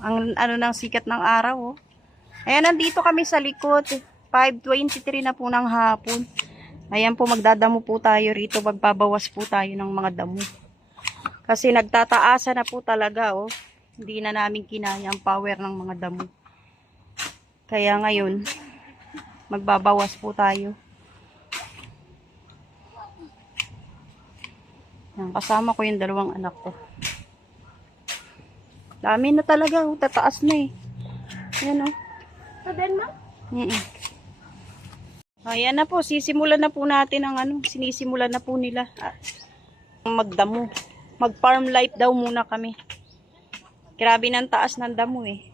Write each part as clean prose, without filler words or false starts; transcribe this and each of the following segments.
Ang ano ng sikat ng araw, oh. Ayan, nandito kami sa likod. 5:23 na po ng hapon. Ayan po, magdadamo po tayo rito. Magbabawas po tayo ng mga damo. Kasi nagtataasa na po talaga, oh. Hindi na namin kinaya ang power ng mga damo. Kaya ngayon, magbabawas po tayo. Ayan, kasama ko yung dalawang anak ko. Dami na talaga, oh. Tataas na eh. Ayan, oh. Sabihin mo? Ayan na po, sisimulan na po natin ang ano, sinisimulan na po nila magdamo. Mag-farm life daw muna kami. Grabe ng taas ng damo eh.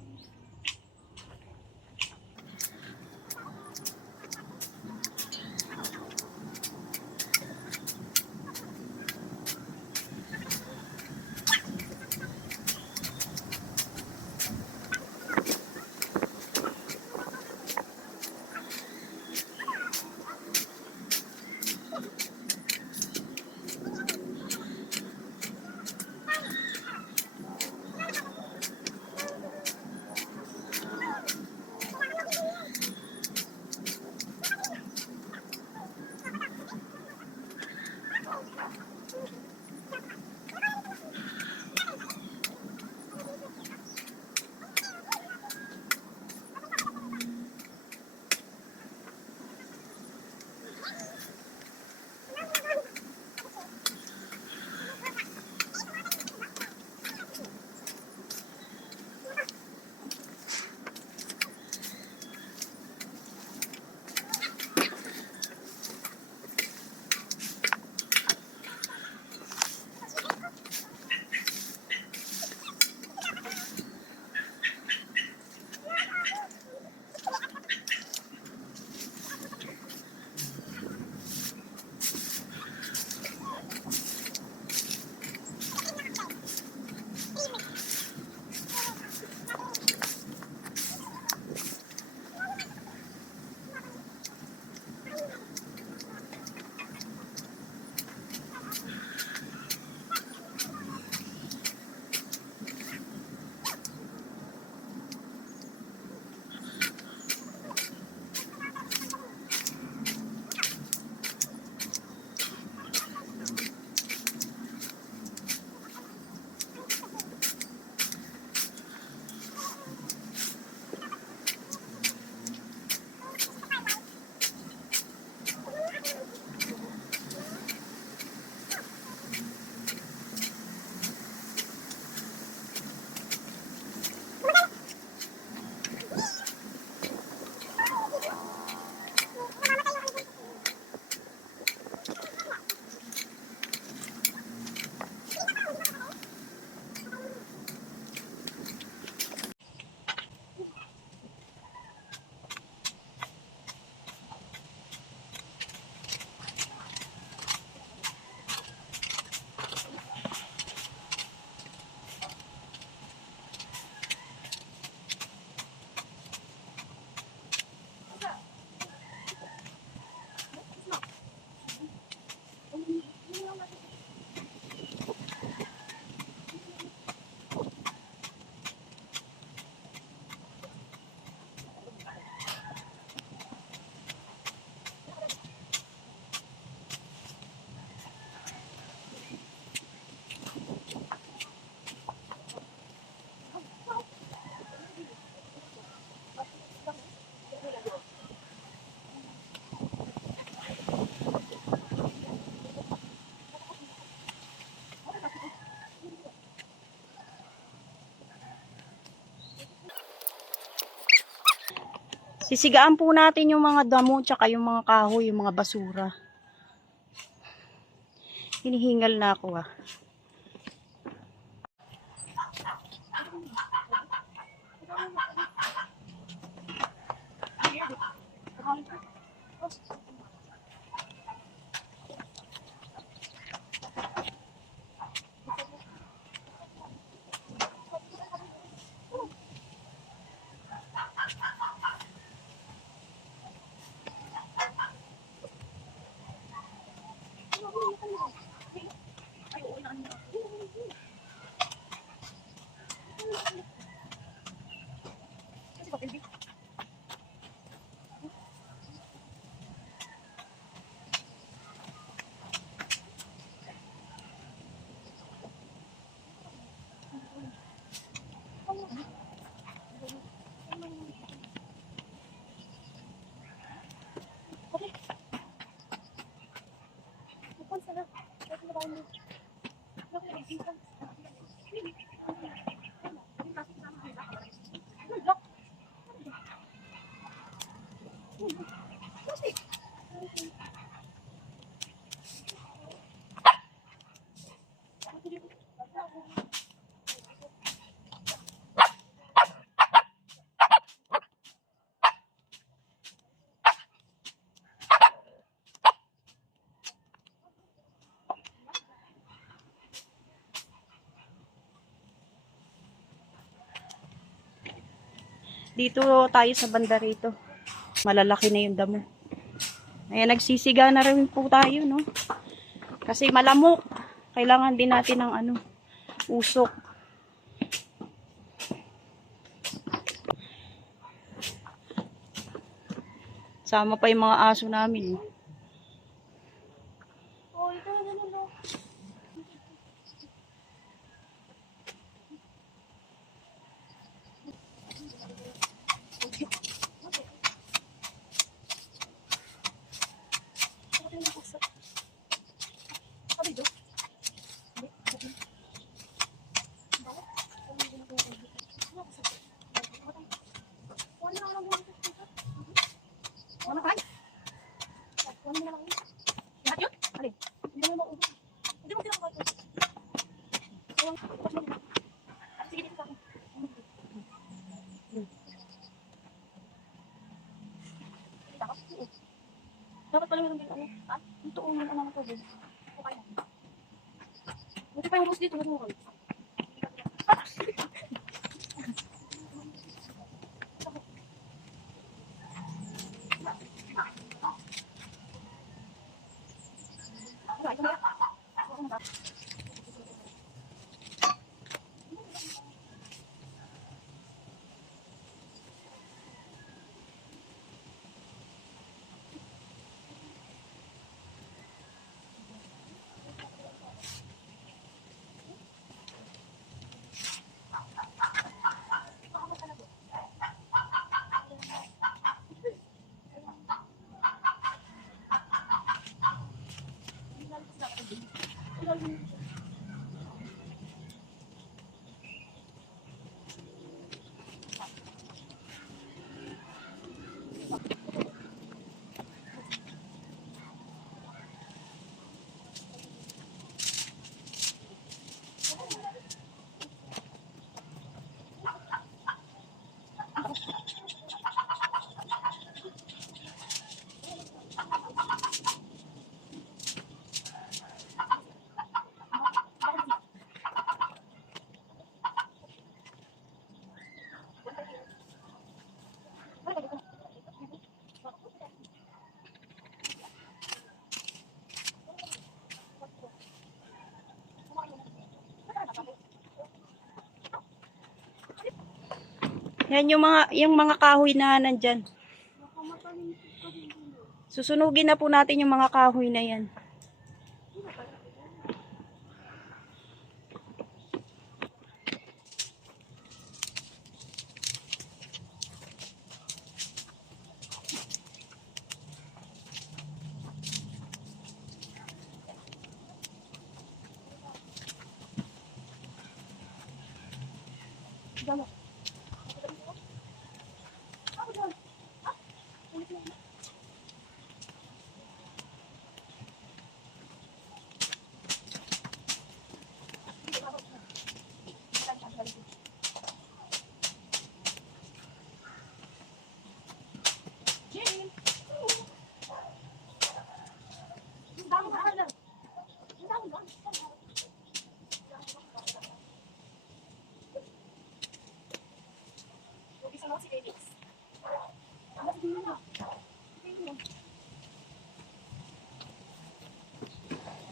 Sisigaan po natin yung mga damo tsaka yung mga kahoy, yung mga basura. Hinihingal na ako ah. Dito tayo sa banda rito. Malalaki na yung damo. Ayan, nagsisiga na rin po tayo, no? Kasi malamok. Kailangan din natin ng ano, usok. Sama pa yung mga aso namin. Oh, ito na naman. Dapat pala meron dito. Ito ang mga naman ko. Buti pa yung rose dito. Yan yung mga kahoy na nandyan. Susunugin na po natin yung mga kahoy na yan.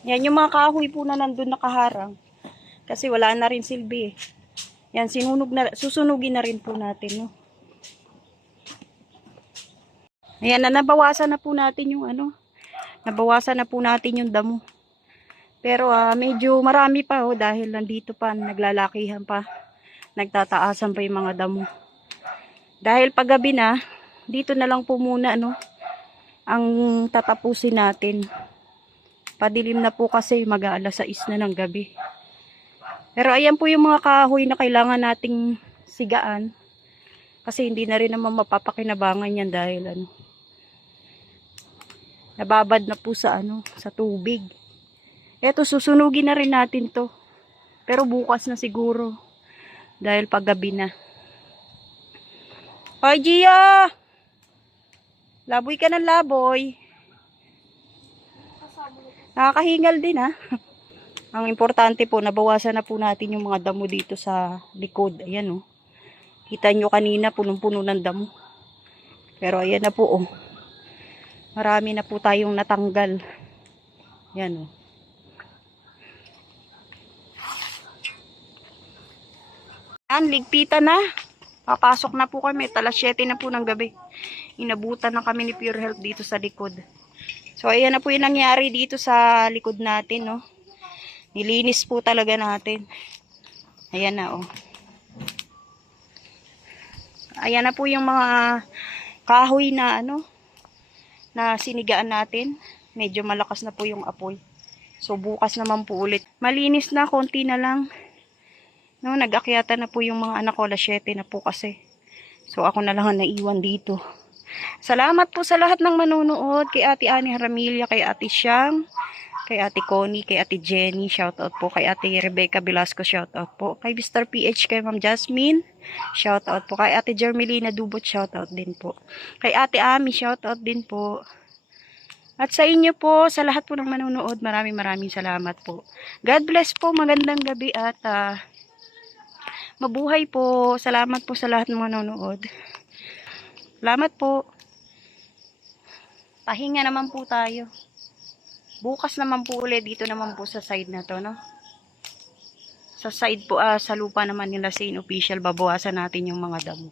Yan yung mga kahoy po na nandun nakaharang. Kasi wala na rin silbi eh. Yan, susunugin na rin po natin. No? Ayan na, nabawasan na po natin yung ano. Nabawasan na po natin yung damo. Pero medyo marami pa dahil nandito pa, naglalakihan pa. Nagtataasan pa yung mga damo. Dahil paggabi na, dito na lang po muna ang tatapusin natin. Padilim na po kasi mag-aalas 6 na ng gabi. Pero ayan po yung mga kahoy na kailangan nating sigaan. Kasi hindi na rin naman mapapakinabangan yan dahil nababad na po sa sa tubig. Eto, susunugin na rin natin to. Pero bukas na siguro. Dahil paggabi na. Hoy, Gia! Laboy ka ng laboy. Nakakahingal din, ha? Ang importante po, nabawasan na po natin yung mga damo dito sa likod. Ayan, oh. Kita nyo kanina, punong-puno ng damo. Pero ayan na po, oh. Marami na po tayong natanggal. Ayan, oh. Ayan, ligpitan na. Papasok na po kami. Alas 7 na po ng gabi. Inabutan na kami ni Pure Health dito sa likod. So, ayan na po yung nangyari dito sa likod natin, no. Nilinis po talaga natin. Ayan na, oh. Ayan na po yung mga kahoy na, na sinigaan natin. Medyo malakas na po yung apoy. So, bukas naman po ulit. Malinis na, konti na lang. No, nag-akyata na po yung mga anak ko. Alas 7 na po kasi. So, ako na lang ang naiwan dito. Salamat po sa lahat ng manunood. Kay Ate Ani Haramilla, kay Ate Siang, kay Ate Connie, kay Ate Jenny, shoutout po. Kay Ate Rebecca Velasco, shoutout po. Kay Mr. PH, kay Ma'am Jasmine, shoutout po. Kay Ate Jermelina Dubot, shoutout din po. Kay Ate Ami, shoutout din po. At sa inyo po, sa lahat po ng manunood, maraming salamat po. God bless po, magandang gabi at mabuhay po. Salamat po sa lahat ng manunood. Salamat po. Pahinga naman po tayo. Bukas naman po ulit dito naman po sa side na to, no? Sa side po, sa lupa naman nila Saint Official, babawasan natin yung mga damo.